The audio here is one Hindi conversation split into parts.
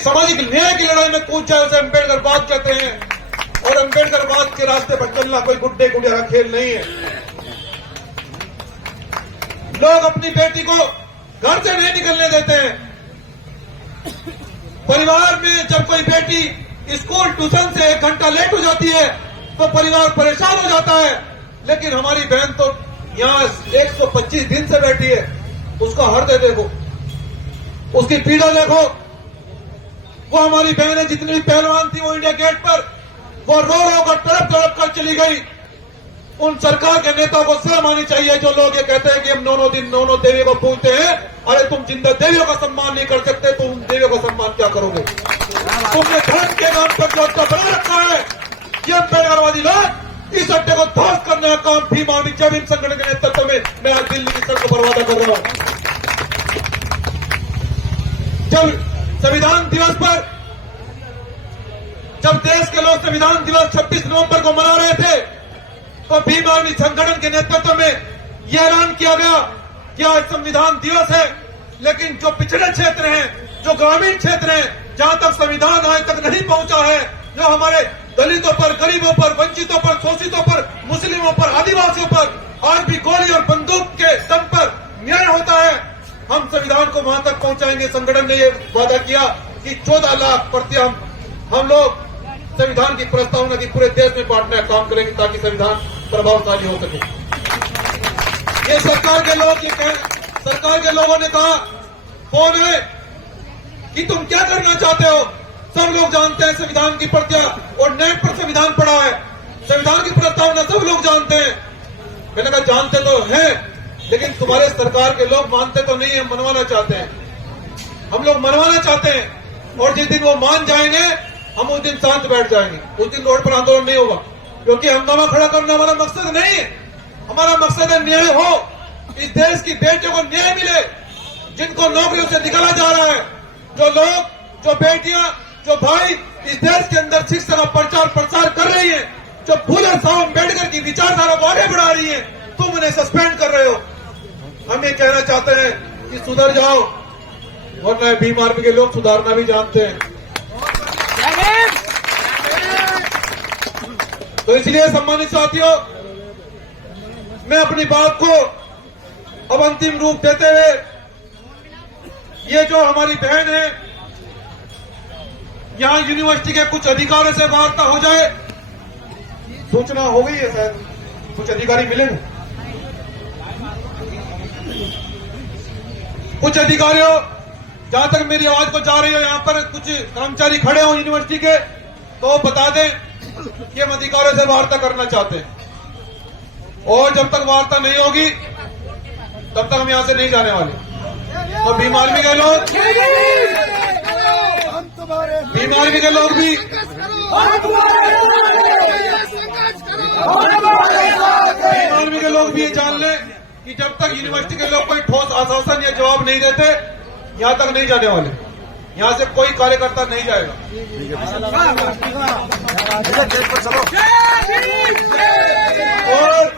सामाजिक न्याय की लड़ाई में कूद जाए उसे अम्बेडकरवाद कहते हैं। और अम्बेडकरवाद के रास्ते पर चलना कोई गुड्डे गुड़िया का खेल नहीं है। लोग अपनी बेटी को घर से नहीं निकलने देते हैं। परिवार में जब कोई बेटी स्कूल ट्यूशन से 1 घंटा लेट हो जाती है तो परिवार परेशान हो जाता है। लेकिन हमारी बहन तो यहाँ 125 दिन से बैठी है, उसका हृदय देखो, उसकी पीड़ा देखो। वो हमारी बहन है, जितनी भी पहलवान थी वो इंडिया गेट पर वो रो कर तड़प तड़प कर चली गई। उन सरकार के नेताओं को शर्म आनी चाहिए जो लोग ये कहते हैं कि हम 9 दिन 9 देवियों को पूजते हैं। अरे तुम जिंदा देवियों का सम्मान नहीं कर सकते तो उन देवियों का सम्मान क्या करोगे? तुमने धर्म के नाम पर जो अड्डा बना रखा है, ये अम्बेडकरवादी लोग इस अड्डे को ध्वस्त करने का काम भीम आर्मी जय भीम संगठन के नेतृत्व में मैं आज दिल्ली की सड़क पर वादा कर रहा हूं। जब संविधान दिवस पर जब देश के लोग संविधान दिवस 26 नवंबर को मना रहे थे तो भीम आर्मी संगठन के नेतृत्व में यह ऐलान किया गया कि आज संविधान दिवस है, लेकिन जो पिछड़े क्षेत्र हैं, जो ग्रामीण क्षेत्र हैं, जहां तक संविधान आज तक नहीं पहुंचा है, जो हमारे दलितों पर, गरीबों पर, वंचितों पर, शोषितों पर, मुस्लिमों पर, आदिवासियों पर आज भी गोली और बंदूक के दम पर न्याय होता है, हम संविधान को वहां तक पहुंचाएंगे। संगठन ने यह वादा किया कि 14 लाख प्रति हम लोग संविधान की प्रस्तावना की पूरे देश में बांटने का काम करेंगे ताकि संविधान प्रभावशाली हो सके। ये सरकार के लोगों ने कहा फोन है कि तुम क्या करना चाहते हो। सब लोग जानते हैं संविधान की प्रतियां और नेट पर संविधान पड़ा है, संविधान की प्रस्तावना सब लोग जानते हैं। मैंने कहा जानते तो हैं, लेकिन तुम्हारे सरकार के लोग मानते तो नहीं है, मनवाना चाहते हैं। हम लोग मनवाना चाहते हैं और जिस दिन वो मान जाएंगे हम उस दिन शांत बैठ जाएंगे। उस दिन रोड पर आंदोलन नहीं होगा, क्योंकि हंगामा खड़ा करना हमारा मकसद नहीं है। हमारा मकसद है न्याय हो, इस देश की बेटियों को न्याय मिले, जिनको नौकरियों से निकाला जा रहा है, जो लोग, जो बेटियां, जो भाई इस देश के अंदर शिक्षा का प्रचार प्रसार कर रही है, जो फूले साहब अम्बेडकर की विचारधारा को आगे बढ़ा रही है, तुम उन्हें सस्पेंड कर रहे हो। हम ये कहना चाहते हैं कि सुधर जाओ, वरना भीम आर्मी के लोग सुधारना भी जानते हैं। तो इसलिए सम्मानित साथियों, मैं अपनी बात को अब अंतिम रूप देते हुए, ये जो हमारी बहन है, यहां यूनिवर्सिटी के कुछ अधिकारियों से वार्ता हो जाए। सूचना हो गई है, शायद कुछ अधिकारी मिले हैं। कुछ अधिकारियों, जहां तक मेरी आवाज को जा रही हो, यहां पर कुछ कर्मचारी खड़े हो यूनिवर्सिटी के, तो बता दें कि हम अधिकारियों से वार्ता करना चाहते हैं। और जब तक वार्ता नहीं होगी तब तक हम यहां से नहीं जाने वाले। तो भीम आर्मी के लोग, भीम आर्मी के लोग भी, भीम आर्मी के लोग भी ये जान लें कि जब तक यूनिवर्सिटी के लोग कोई ठोस आश्वासन या जवाब नहीं देते, यहां तक नहीं जाने वाले। यहां से कोई कार्यकर्ता नहीं जाएगा। और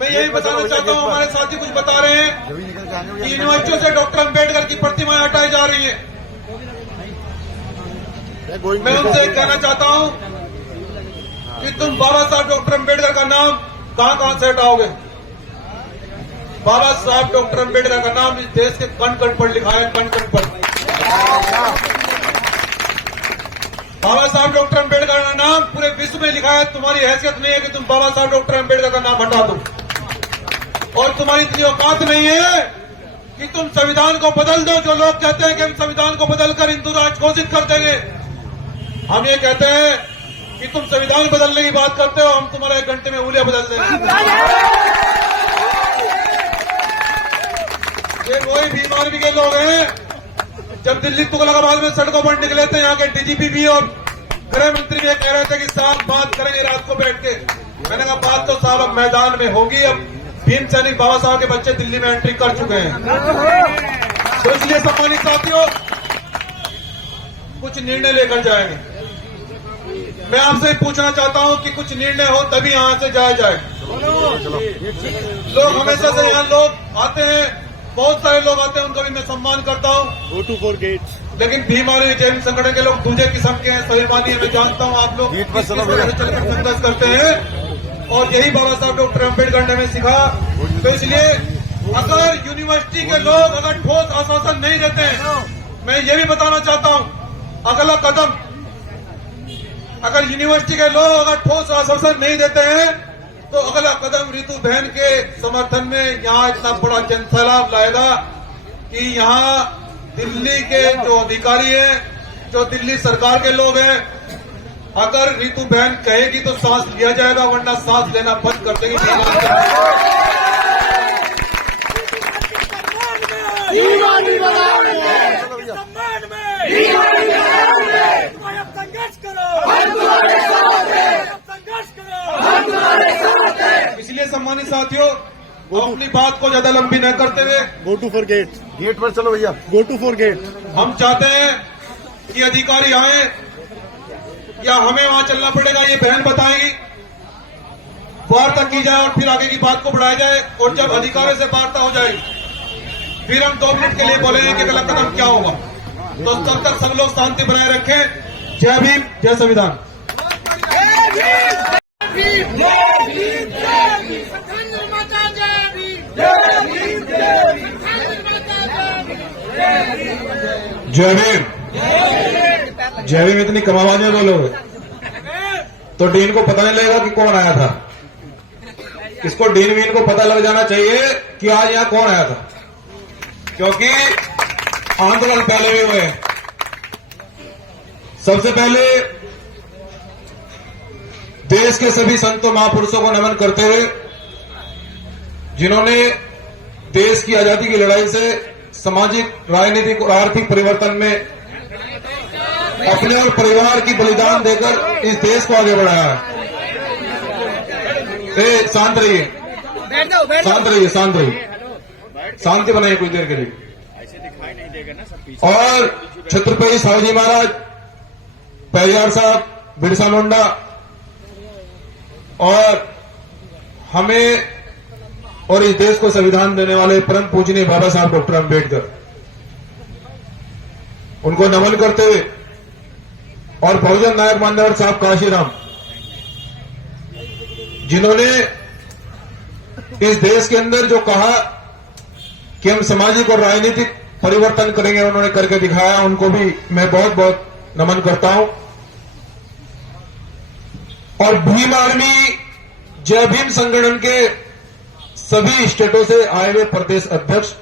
मैं यही बताना चाहता हूं, हमारे साथी कुछ बता रहे हैं कि यूनिवर्सिटियों से डॉक्टर अम्बेडकर की प्रतिमाएं हटाई जा रही हैं। मैं उनसे कहना चाहता हूं कि तुम बाबा साहब डॉक्टर अम्बेडकर का नाम कहां से हटाओगे? बाबा साहब डॉक्टर अम्बेडकर का नाम इस देश के कण कण पर लिखा है, कण कण पर। बाबा साहब डॉक्टर अम्बेडकर का नाम पूरे विश्व में लिखा है। तुम्हारी हैसियत नहीं है कि तुम बाबा साहब डॉक्टर अम्बेडकर का नाम हटा दो, और तुम्हारी इतनी औकात नहीं है कि तुम संविधान को बदल दो। जो लोग कहते हैं कि हम संविधान को बदलकर हिंदू राष्ट्र घोषित कर देंगे, हम ये कहते हैं कि तुम संविधान बदलने की बात करते हो, हम तुम्हारा 1 घंटे में उंगलियां बदल देंगे। ये वही भीम आर्मी के लोग हैं। जब दिल्ली तुगलकाबाद में सड़कों पर निकले थे, यहाँ के डीजीपी भी और गृह मंत्री भी कह रहे थे कि साहब बात करेंगे रात को बैठ के। मैंने कहा बात तो साहब अब मैदान में होगी। अब भीम सैनिक बाबा साहब के बच्चे दिल्ली में एंट्री कर चुके हैं। तो इसलिए सम्मानित साथियों, कुछ निर्णय लेकर जाएंगे। मैं आपसे पूछना चाहता हूं कि कुछ निर्णय हो तभी यहां से जाया जाए। लोग हमेशा से यहाँ लोग आते हैं, बहुत सारे लोग आते हैं, उनका भी मैं सम्मान करता हूं। Go to 4 gates. लेकिन भीम आर्मी जैन संगठन के लोग दूसरे किस्म के हैं, स्वाभिमानी। मैं जानता हूं आप लोग किस तरह से चलकर संघर्ष करते हैं और यही बाबा साहब डॉक्टर अम्बेडकर ने हमें सिखा। तो इसलिए अगर यूनिवर्सिटी के लोग अगर ठोस आश्वासन नहीं देते हैं, मैं ये भी बताना चाहता हूं, अगला कदम, अगर यूनिवर्सिटी के लोग अगर ठोस आश्वासन नहीं देते हैं तो अगला कदम रितु बहन के समर्थन में यहाँ इतना बड़ा जनसैलाब लाएगा कि यहाँ दिल्ली के जो अधिकारी हैं, जो दिल्ली सरकार के लोग हैं, अगर रितु बहन कहेगी तो सांस लिया जाएगा, वरना सांस लेना बंद कर देगी। इसलिए सम्मानित साथियों, अपनी बात को ज्यादा लंबी न करते हुए गो टू फॉर गेट पर चलो भैया, गो टू फॉर गेट। हम चाहते हैं कि अधिकारी आए या हमें वहां चलना पड़ेगा, ये बहन बताएगी, वार्ता की जाए और फिर आगे की बात को बढ़ाया जाए। और जब अधिकारियों से वार्ता हो जाएगी फिर हम 2 मिनट के लिए बोलेंगे कि अगला कदम क्या होगा। तो तब तक सब लोग शांति बनाए रखें। जय भीम, जय संविधान। जय भीम, जय भीम। इतनी कम आवाज में बोलोगे तो डीन को पता नहीं लगेगा कि कौन आया था। इसको डीन वीन को पता लग जाना चाहिए कि आज यहां कौन आया था, क्योंकि आंदोलन पहले भी हुए। सबसे पहले देश के सभी संतों महापुरुषों को नमन करते हुए, जिन्होंने देश की आजादी की लड़ाई से सामाजिक, राजनीतिक और आर्थिक परिवर्तन में अपने और परिवार की बलिदान देकर इस देश को आगे बढ़ाया है। शांत रहिए, शांत रहिए, शांत रहिए, शांति बनाइए कुछ देर के लिए। और छत्रपति शिवाजी महाराज, पेरियार साहब, बिरसा मुंडा और हमें और इस देश को संविधान देने वाले परम पूजनीय बाबा साहब डॉक्टर अम्बेडकर, उनको नमन करते हुए, और बहुजन नायक मान्यवर साहब काशीराम, जिन्होंने इस देश के अंदर जो कहा कि हम सामाजिक और राजनीतिक परिवर्तन करेंगे, उन्होंने करके दिखाया। उनको भी मैं बहुत बहुत नमन करता हूं। और भीम आर्मी जय भीम संगठन के सभी स्टेटों से आए हुए प्रदेश अध्यक्ष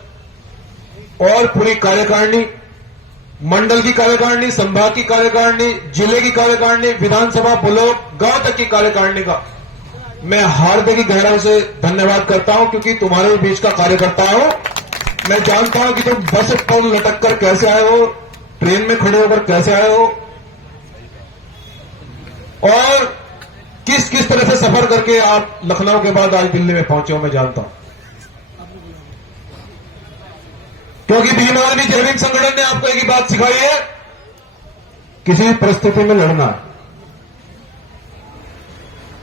और पूरी कार्यकारिणी, मंडल की कार्यकारिणी, संभाग की कार्यकारिणी, जिले की कार्यकारिणी, विधानसभा, ब्लॉक, गांव तक की कार्यकारिणी का मैं हार्दिक गहराई से धन्यवाद करता हूं, क्योंकि तुम्हारे बीच का कार्यकर्ता हूं। मैं जानता हूं कि तुम बस पर लटक कर कैसे आए हो, ट्रेन में खड़े होकर कैसे आए हो और किस किस तरह से सफर करके आप लखनऊ के बाद आज दिल्ली में पहुंचे हो, मैं जानता हूं। क्योंकि भीम आर्मी जय भीम संगठन ने आपको एक ही बात सिखाई है, किसी भी परिस्थिति में लड़ना।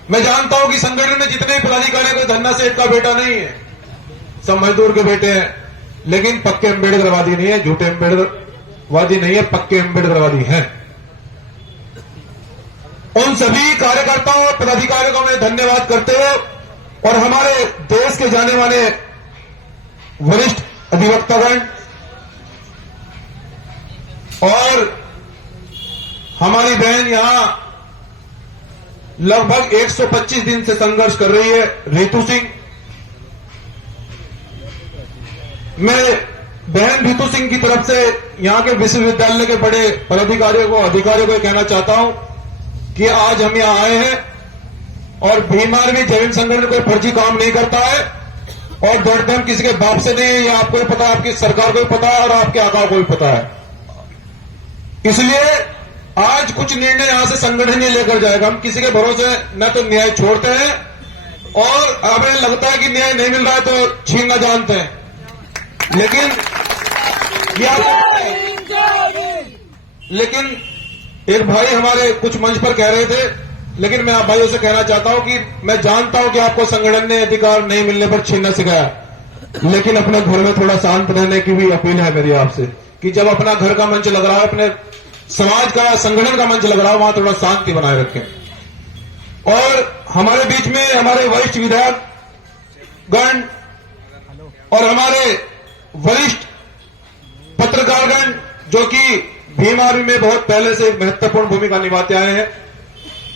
मैं जानता हूं कि संगठन में जितने पदाधिकारी, कोई धन्ना सेठ का बेटा नहीं है, सब मजदूर के बेटे हैं, लेकिन पक्के अम्बेडकरवादी नहीं है, झूठे अम्बेडकरवादी नहीं है, पक्के अम्बेडकरवादी हैं। उन सभी कार्यकर्ताओं और पदाधिकारियों को मैं धन्यवाद करते हुए, और हमारे देश के जाने माने वरिष्ठ अधिवक्तागण और हमारी बहन यहां लगभग 125 दिन से संघर्ष कर रही है, रितु सिंह। मैं बहन रितु सिंह की तरफ से यहां के विश्वविद्यालय के बड़े पदाधिकारियों को, अधिकारियों को कहना चाहता हूं कि आज हम यहां आए हैं और भीम आर्मी जय भीम संगठन कोई फर्जी काम नहीं करता है और दौड़ते हम किसी के बाप से नहीं है। ये आपको भी पता है, आपकी सरकार को भी पता है और आपके आका को भी पता है। इसलिए आज कुछ निर्णय यहां से संगठन ही लेकर जाएगा। हम किसी के भरोसे न तो न्याय छोड़ते हैं और हमें लगता है कि न्याय नहीं मिल रहा है तो छीनना जानते हैं, लेकिन एक भाई हमारे कुछ मंच पर कह रहे थे, लेकिन मैं आप भाइयों से कहना चाहता हूं कि मैं जानता हूं कि आपको संगठन ने अधिकार नहीं मिलने पर छीनना सिखाया, लेकिन अपने घर में थोड़ा शांत रहने की भी अपील है मेरी आपसे, कि जब अपना घर का मंच लग रहा है, अपने समाज का संगठन का मंच लग रहा है, वहां थोड़ा शांति बनाए रखें। और हमारे बीच में हमारे वरिष्ठ विधायक गण और हमारे वरिष्ठ पत्रकारगण जो कि भीम आर्मी में बहुत पहले से महत्वपूर्ण भूमिका निभाते आए हैं,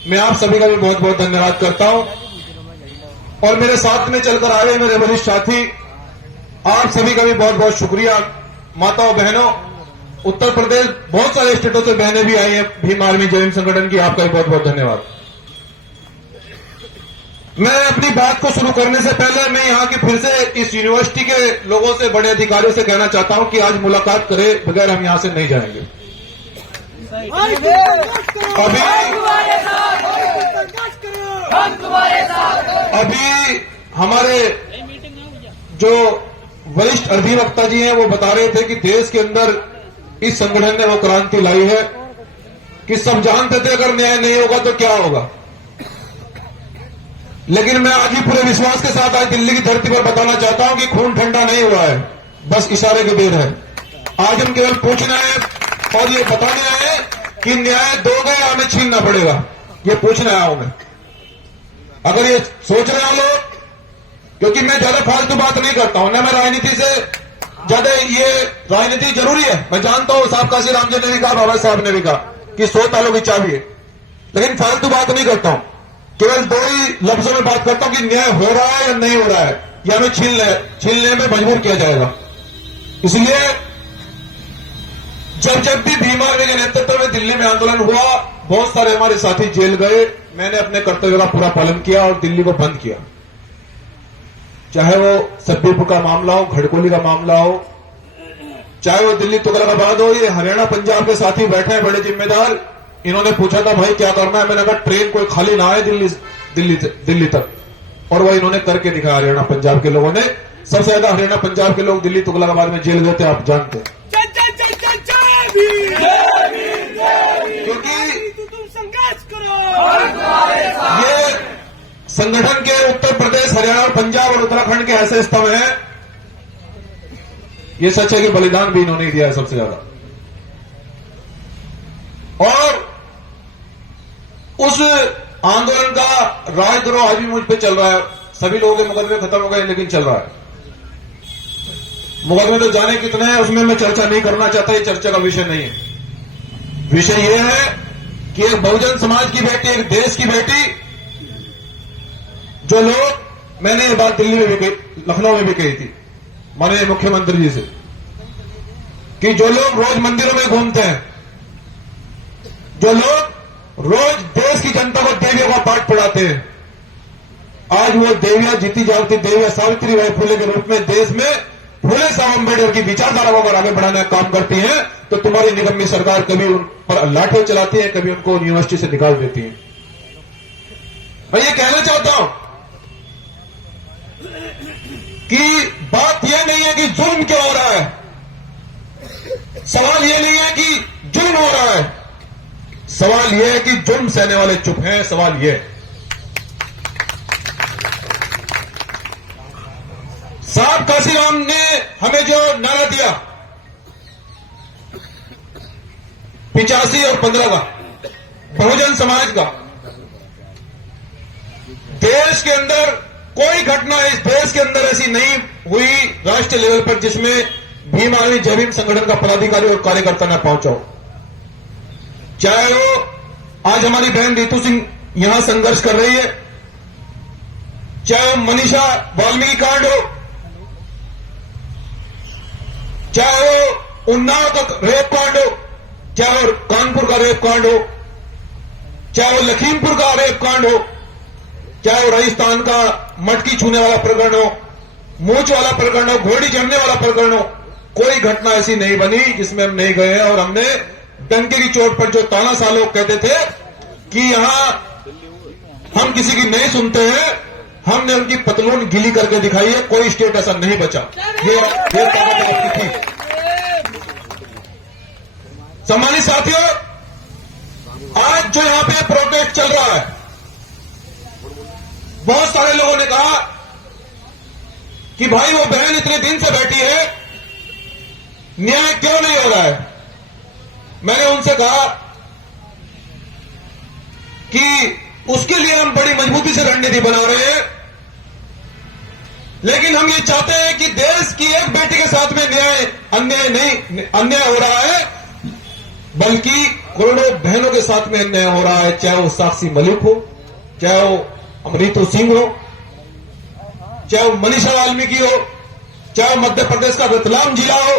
मैं आप सभी का भी बहुत बहुत धन्यवाद करता हूं। और मेरे साथ में चलकर आ रहे मेरे वरिष्ठ साथी, आप सभी का भी बहुत बहुत शुक्रिया। माताओं बहनों, उत्तर प्रदेश बहुत सारे स्टेटों से बहनें भी आई हैं भीम आर्मी जय भीम संगठन की, आपका भी बहुत बहुत धन्यवाद। मैं अपनी बात को शुरू करने से पहले मैं यहां की फिर से इस यूनिवर्सिटी के लोगों से, बड़े अधिकारियों से कहना चाहता हूं कि आज मुलाकात करे बगैर हम यहां से नहीं जाएंगे। अभी हमारे जो वरिष्ठ अधिवक्ता जी हैं वो बता रहे थे कि देश के अंदर इस संगठन ने वो क्रांति लाई है कि सब जानते थे अगर न्याय नहीं होगा तो क्या होगा। लेकिन मैं आज ही पूरे विश्वास के साथ आज दिल्ली की धरती पर बताना चाहता हूं कि खून ठंडा नहीं हुआ है, बस इशारे की देर है। आज हम केवल पूछना है और ये बताना है कि न्याय दोगे या हमें छीनना पड़ेगा, ये पूछना आया हूं मैं। अगर ये सोच रहे हो लोग, क्योंकि मैं ज्यादा फालतू बात नहीं करता हूं ना, मैं राजनीति से ज्यादा, ये राजनीति जरूरी है, मैं जानता हूं, साहब काशी राम जी ने भी कहा, बाबा साहब ने भी कहा कि 100 तालों की चाबी है, लेकिन फालतू बात नहीं करता हूं। केवल 2 ही लफ्जों में बात करता हूं कि न्याय हो रहा है या नहीं हो रहा है, या हमें छीनने में मजबूर किया जाएगा। इसलिए जब भी भीम आर्मी के नेतृत्व में दिल्ली में आंदोलन हुआ, बहुत सारे हमारे साथी जेल गए, मैंने अपने कर्तव्य का पूरा पालन किया और दिल्ली को बंद किया। चाहे वो सब्बीपुर का मामला हो, खड़कोली का मामला हो, चाहे वो दिल्ली तुगलकाबाद हो, ये हरियाणा पंजाब के साथी बैठे हैं बड़े जिम्मेदार, इन्होंने पूछा था भाई क्या करना है, मैंने कहा ट्रेन कोई खाली ना आए दिल्ली तक, और वो इन्होंने करके दिखाया। हरियाणा पंजाब के लोगों ने, सबसे ज्यादा हरियाणा पंजाब के लोग दिल्ली तुगलकाबाद में जेल गए थे, आप जानते हैं। क्योंकि तुम संघर्ष करो, ये संगठन के उत्तर प्रदेश, हरियाणा, पंजाब और उत्तराखंड के ऐसे स्तंभ हैं, ये सच है कि बलिदान भी इन्होंने दिया है सबसे ज्यादा। और उस आंदोलन का राजद्रोह आज भी मुझ पे चल रहा है। सभी लोगों के मुकदमे खत्म हो गए, लेकिन चल रहा है। मुकदमे तो जाने कितने हैं, उसमें मैं चर्चा नहीं करना चाहता, ये चर्चा का विषय नहीं है। विषय यह है कि एक बहुजन समाज की बेटी, एक देश की बेटी, जो लोग, मैंने ये बात दिल्ली में भी कही, लखनऊ में भी कही थी माननीय मुख्यमंत्री जी से, कि जो लोग रोज मंदिरों में घूमते हैं, जो लोग रोज देश की जनता को देवियों का पाठ पढ़ाते हैं, आज वो देवियां, जीती जागती देवियां सावित्रीबाई फुले के रूप में देश में फुले साहब अम्बेडकर की विचारधारा को अगर आगे बढ़ाने का काम करती है, तो तुम्हारी निगम्य सरकार कभी उन पर लाठियां चलाती है, कभी उनको यूनिवर्सिटी से निकाल देती है। मैं ये कहना चाहता हूं कि बात यह नहीं है कि जुल्म क्यों हो रहा है, सवाल यह नहीं है कि जुल्म हो रहा है, सवाल यह है कि जुल्म सहने वाले चुप हैं। सवाल यह, साहब काशीराम ने हमें जो नारा दिया 85 और 15 का, बहुजन समाज का, देश के अंदर कोई घटना इस देश के अंदर ऐसी नहीं हुई राष्ट्रीय लेवल पर जिसमें भीम आर्मी जय भीम संगठन का पदाधिकारी और कार्यकर्ता न पहुंचा हो। चाहे वो आज हमारी बहन रितु सिंह यहां संघर्ष कर रही है, चाहे वो मनीषा वाल्मीकि कांड हो, चाहे वो उन्नाव का रेप कांड हो, चाहे वो कानपुर का रेप कांड हो, चाहे वो लखीमपुर का रेप कांड हो, चाहे वो राजस्थान का मटकी छूने वाला प्रकरण हो, मूंछ वाला प्रकरण हो, घोड़ी चढ़ने वाला प्रकरण हो, कोई घटना ऐसी नहीं बनी जिसमें हम नहीं गए हैं। और हमने डंके की चोट पर, जो तानाशाह लोग कहते थे कि यहां हम किसी की नहीं सुनते हैं, हमने उनकी पतलून गीली करके दिखाई है। कोई स्टेट ऐसा नहीं बचा, ये ताकत थी। सम्मानित साथियों, आज जो यहां पे प्रोटेस्ट चल रहा है, बहुत सारे लोगों ने कहा कि भाई वो बहन इतने दिन से बैठी है, न्याय क्यों नहीं हो रहा है? मैंने उनसे कहा कि उसके लिए हम बड़ी मजबूती से रणनीति बना रहे हैं, लेकिन हम ये चाहते हैं कि देश की एक बेटी के साथ में अन्याय हो रहा है, बल्कि करोड़ों बहनों के साथ में अन्याय हो रहा है, चाहे वो साक्षी मलिक हो, चाहे वो अमृतो सिंह हो, चाहे वो मनीषा वाल्मीकि हो, चाहे वो मध्य प्रदेश का रतलाम जिला हो,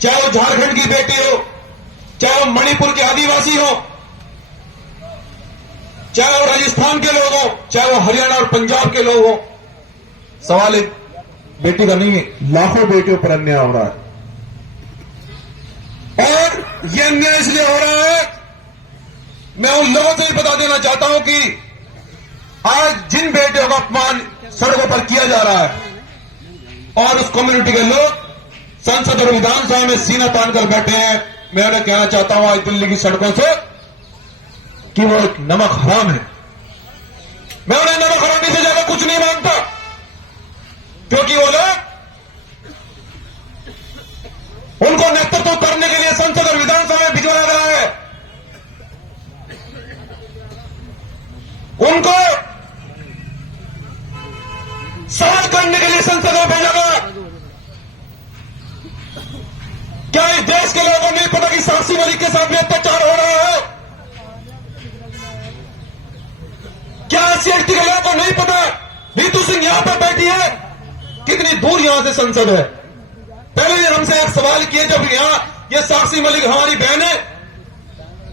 चाहे वो झारखंड की बेटी हो, चाहे वो मणिपुर के आदिवासी हो, चाहे वो राजस्थान के लोग हो, चाहे वो हरियाणा और पंजाब के लोग हो। सवाल एक बेटी का नहीं है, लाखों बेटियों पर अन्याय हो रहा है। और यह अन्याय इसलिए हो रहा है, मैं उन लोगों से भी बता देना चाहता हूं कि आज जिन बेटियों का अपमान सड़कों पर किया जा रहा है और उस कम्युनिटी के लोग संसद और विधानसभा में सीना तान कर बैठे हैं, मैं उन्हें कहना चाहता हूं आज दिल्ली की सड़कों से कि वो एक नमक हराम है। मैं उन्हें नमक हरामी से ज्यादा कुछ नहीं मानता, क्योंकि वो लोग उनको नेतृत्व करने के लिए संसद और विधानसभा में भिजवाया गया है, उनको सवाल करने के लिए संसद में भेजा गया। क्या इस देश के लोगों को नहीं पता कि साक्षी मलिक के साथ में अत्याचार हो रहा है? क्या SC/ST के लोगों को नहीं पता नीतू सिंह यहां पर बैठी है, कितनी दूर यहां से संसद है? पहले हमसे एक सवाल किए, जब यहां ये साक्षी मलिक हमारी बहन है,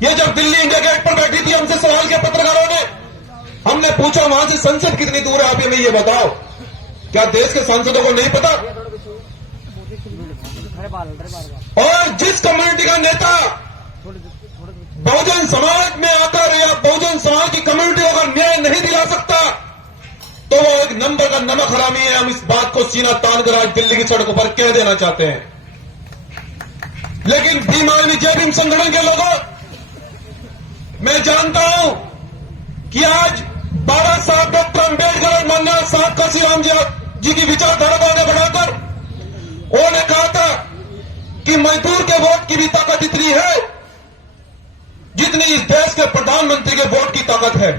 ये जब दिल्ली इंडिया गेट पर बैठी थी, हमसे सवाल किया पत्रकारों ने, हमने पूछा वहां से संसद कितनी दूर है, आप हमें ये बताओ। क्या देश के सांसदों को नहीं पता? और जिस कम्युनिटी का नेता बहुजन समाज में आकर या बहुजन समाज की कम्युनिटियों का न्याय नहीं दिला सकता, तो वो एक नंबर का नमक हरामी है। हम इस बात को सीना तान कर आज दिल्ली की सड़कों पर कह देना चाहते हैं। लेकिन भीम आर्मी जय भीम संगठन के लोगों, मैं जानता हूं कि आज बाबा साहब डॉक्टर अंबेडकर और माननीय साहब काशीराम जी की विचारधारा को आगे बढ़ाकर उन्होंने कहा था कि मजदूर के वोट की भी ताकत इतनी है जितनी इस देश के प्रधानमंत्री के वोट की ताकत है।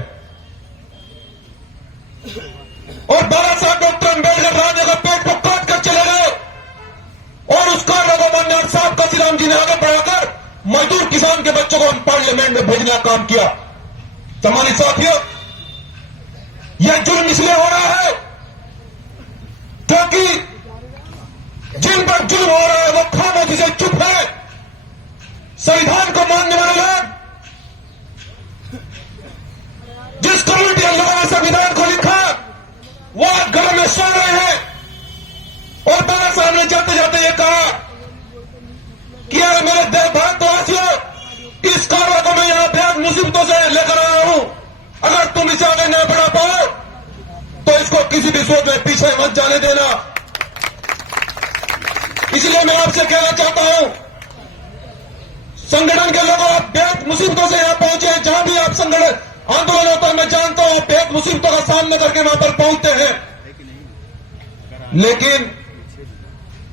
और बाबा साहब डॉक्टर अंबेडकर राजा का पेट को काट कर चले गए और उसका लोगों मान्य साहब काशीराम जी ने आगे बढ़ाकर मजदूर किसान के बच्चों को पार्लियामेंट में भेजने का काम किया। सम्मानित साथियों, यह जुल्म इसलिए हो रहा है क्योंकि जिन पर जुल्म हो रहा है वो खामोशी से चुप है। संविधान को मानने वाले लोग, जिस कम्युनिटी के लोगों ने संविधान को लिखा, वो आज घर में सो रहे हैं। और बाबा साहब ने जाते जाते ये कहा कि यार मेरे देशवासियों, इस कार्य को मैं यहां बेहद मुसीबतों से लेकर आया हूं, अगर तुम इसे आगे नहीं बढ़ा पाओ तो इसको किसी भी सोच में पीछे मत जाने देना। इसलिए मैं आपसे कहना चाहता हूं, संगठन के लोगों, आप बेहद मुसीबतों से यहां पहुंचे। जहां भी आप संगठन आंदोलन होता है, मैं जानता हूं बेहद मुसीबतों का सामना करके वहां पर पहुंचते हैं, लेकिन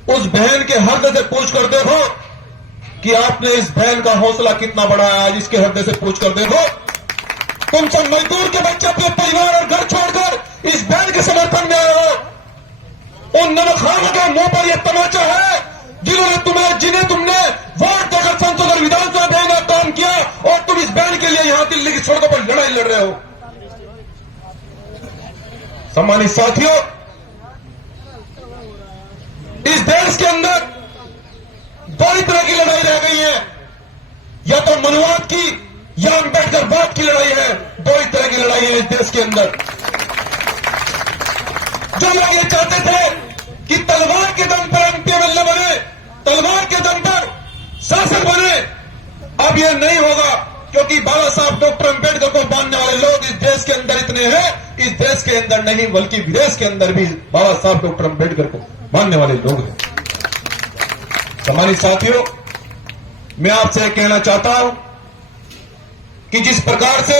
उस बहन के हृदय से पूछ कर देखो कि आपने इस बहन का हौसला कितना बढ़ाया। आज इसके हृदय से पूछ कर देखो, तुम सब मजदूर के बच्चे अपने परिवार और घर छोड़कर इस बहन के समर्थन में आए हो। उन नमखानों के मुंह पर यह तमाचा है जिन्हें तुमने वोट देकर संसद और विधानसभा भेजने का काम किया, और तुम इस बहन के लिए यहां दिल्ली की सड़कों पर लड़ाई लड़ रहे हो। सम्मानित साथियों, इस देश के अंदर दो ही तरह की लड़ाई रह गई है, या तो मनुवाद की या अम्बेडकरवाद की लड़ाई है। दो ही तरह की लड़ाई है इस देश के अंदर। जो लोग ये चाहते थे कि तलवार के दम पर MP/MLA बने, तलवार के दम पर शासक बने, अब यह नहीं होगा, क्योंकि बाबा साहब डॉक्टर अंबेडकर को मानने वाले लोग इस देश के अंदर इतने हैं। इस देश के अंदर नहीं बल्कि विदेश के अंदर भी बाबा साहब डॉक्टर अंबेडकर को मानने वाले लोग हैं। सम्मानित साथियों, मैं आपसे कहना चाहता हूं कि जिस प्रकार से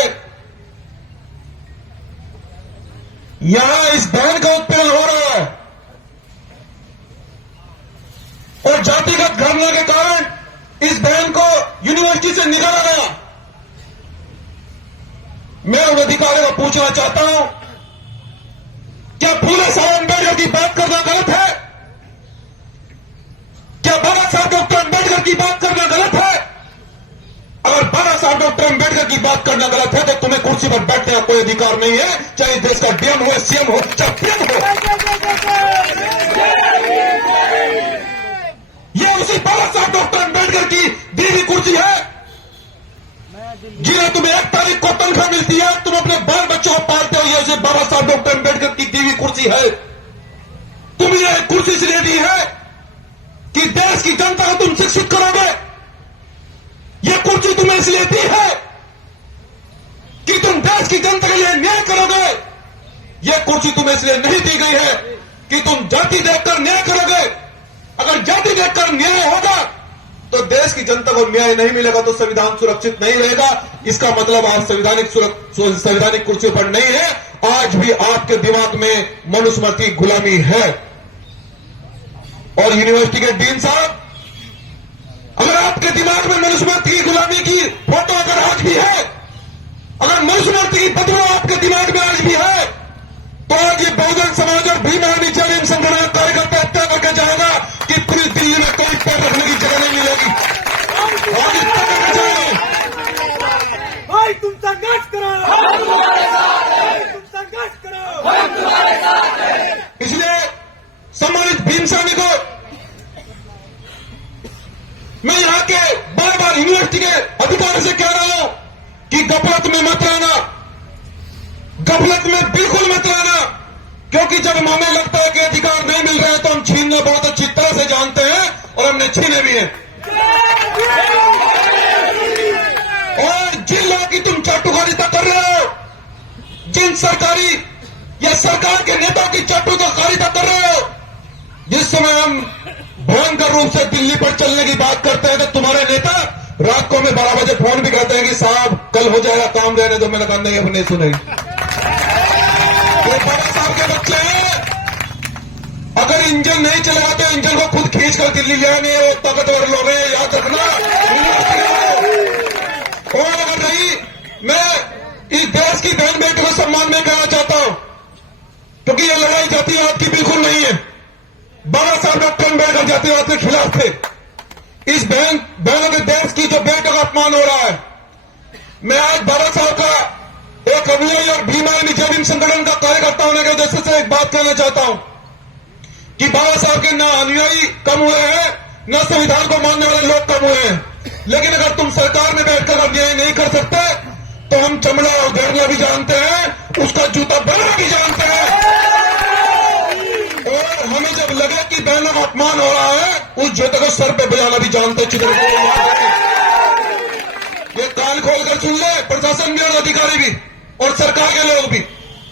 यहां इस बहन का उत्पीड़न हो रहा है और जातिगत गणना के कारण इस बहन को यूनिवर्सिटी से निकाला गया। मैं उन अधिकारियों को पूछना चाहता हूं, क्या फूले साहब अम्बेडकर की बात करना गलत है? क्या बाबा साहब डॉक्टर अम्बेडकर की बात करना गलत है? अगर बाबा साहब डॉक्टर अम्बेडकर की बात करना गलत है तो तुम्हें कुर्सी पर बैठने का कोई अधिकार नहीं है, चाहे देश का डीएम हो, सीएम हो, चाहे पीएम हो। यह उसी बाबा साहब डॉक्टर अम्बेडकर की दी हुई कुर्सी है जिन्हें तुम्हें 1 तारीख को तनख्वाह मिलती है, तुम अपने बाल बच्चों को पालते हो। यह उसे बाबा साहब डॉक्टर अम्बेडकर की दी हुई कुर्सी है। तुम यह कुर्सी इसलिए दी है कि देश की जनता को तुम शिक्षित करोगे। यह कुर्सी तुम्हें इसलिए दी है कि तुम देश की जनता के लिए न्याय करोगे। यह कुर्सी तुम्हें इसलिए नहीं दी गई है कि तुम जाति देखकर न्याय करोगे। अगर जाति देखकर न्याय होगा तो देश की जनता को न्याय नहीं मिलेगा, तो संविधान सुरक्षित नहीं रहेगा। इसका मतलब आप संवैधानिक कुर्सियों पर नहीं है। आज भी आपके दिमाग में मनुस्मृति गुलामी है। और यूनिवर्सिटी के डीन साहब, अगर आपके दिमाग में मनुस्मृति की गुलामी की फोटो अगर आज भी है, अगर मनुस्मृति की बदलाव आपके दिमाग में आज भी है, तो आज ये बहुजन समाज और भीम आर्मी चैलेंज संगठन का कार्यकर्ता हत्या करके जाएगा कि पूरी दिल्ली में कोई पैर रखने की जगह नहीं मिलेगी। आज हत्या करके जाएंगे। भाई तुम संघर्ष करो, तुम संघर्ष करो। इसलिए सम्मानित भीम सैनिकों, मैं यहां के बार बार यूनिवर्सिटी के अधिकारी से कह रहा हूं कि गफलत में मत रहना, गफलत में बिल्कुल मत रहना। क्योंकि जब हमें लगता है कि अधिकार नहीं मिल रहे हैं तो हम छीनना बहुत अच्छी तरह से जानते हैं और हमने छीने भी हैं। और जिन लोगों की तुम चाटुकारिता कर रहे हो, जिन सरकारी या सरकार के नेताओं की चाटुकारिता कर रहे हो, जिस समय हम भयंकर रूप से दिल्ली पर चलने की बात करते हैं तो तुम्हारे नेता रात को हमें 12 बजे फोन भी करते हैं कि साहब कल हो जाएगा, काम रहने दो। मैंने कहा नहीं, अब नहीं सुनेंगे। तो बाबा साहब के बच्चे हैं, अगर इंजन नहीं चलेगा तो इंजन को खुद खींच कर दिल्ली ले आएंगे। वो ताकतवर लोग हैं, याद रखना। और अगर नहीं, मैं इस देश की बहन बेटी को सम्मान में कहना चाहता हूं, क्योंकि ये लड़ाई जातिवाद की बिल्कुल नहीं है। बाबा साहब डॉक्टर अम्बेडकर जातिवाद के खिलाफ थे। इस बहनों के देश की जो बेटों का अपमान हो रहा है, मैं आज बाबा साहब का एक अनुयायी और भीम आर्मी चैलेंज संगठन का कार्यकर्ता होने के उद्देश्य से एक बात कहना चाहता हूं कि बाबा साहब के न अनुयायी कम हुए हैं, न संविधान को मानने वाले लोग कम हुए हैं। लेकिन अगर तुम सरकार में बैठकर अन्याय नहीं कर सकते तो हम चमड़ा उधेड़ना भी जानते हैं, उसका जूता बनाना भी जानते हैं। और हमें जब लगे कि बहनों का अपमान हो रहा है, उस जूते को सर पे बजाना भी जानते हैं। चित्र ये कान खोलकर सुन ले, प्रशासन भी और अधिकारी भी और सरकार के लोग भी,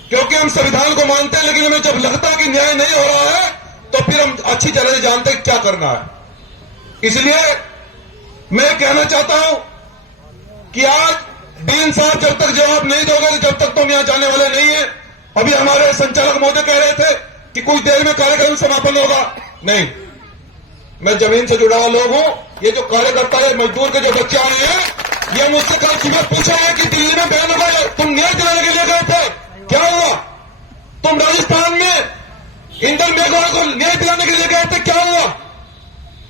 क्योंकि हम संविधान को मानते हैं, लेकिन हमें जब लगता है कि न्याय नहीं हो रहा है तो फिर हम अच्छी तरह से जानते हैं क्या करना है। इसलिए मैं कहना चाहता हूं कि आज डीन साहब जब तक जवाब नहीं दोगे तो जब तक तुम यहां जाने वाले नहीं है। अभी हमारे संचालक महोदय कह रहे थे कि कुछ देर में कार्यक्रम समापन होगा। नहीं, मैं जमीन से जुड़ा हुआ लोग हूं। ये जो कार्यकर्ता है, मजदूर के जो बच्चे आए हैं, ये मुझसे कल सुबह पूछा है कि दिल्ली में बहनों को तुम न्याय दिलाने के लिए गए थे, क्या हुआ? तुम राजस्थान में इंदल मेघवाल को न्याय दिलाने के लिए गए थे, क्या हुआ?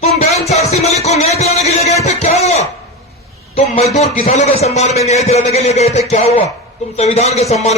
तुम बहन साक्षी मलिक को न्याय दिलाने के लिए गए थे, क्या हुआ? तुम मजदूर किसानों के सम्मान में न्याय दिलाने के लिए गए थे, क्या हुआ? तुम संविधान के सम्मान